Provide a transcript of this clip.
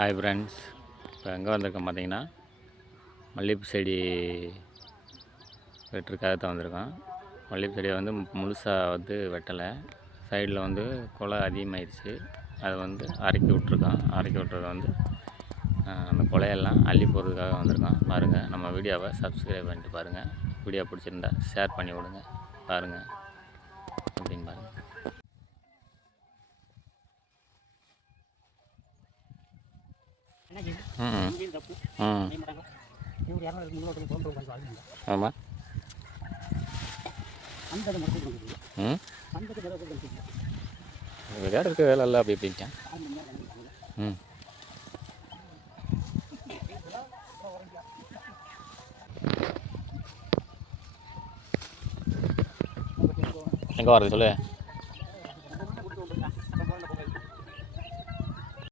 Hi friends, இப்போ எங்கே வந்திருக்கோம் பார்த்தீங்கன்னா மல்லிகைப்பூ செடி வெட்டுறதுக்காக தான் வந்திருக்கோம். மல்லிகைப்பூ செடியை வந்து முழுசாக வெட்டலை, சைடில் குலை அதிகமாகிடுச்சு. அதை அரைக்கி விட்ருக்கோம். அரைக்கி விட்றத அந்த குலையெல்லாம் அள்ளி போடுறதுக்காக வந்திருக்கோம். பாருங்கள், நம்ம வீடியோவை சப்ஸ்கிரைப் பண்ணிட்டு பாருங்கள். வீடியோ பிடிச்சிருந்தா ஷேர் பண்ணி விடுங்க. பாருங்கள் அப்படின்னு பாருங்கள். ஆமாம், விளையாட இருக்க வேலை இல்லை அப்படி இப்படின்ட்டேன். எங்கே வரது சொல்லு.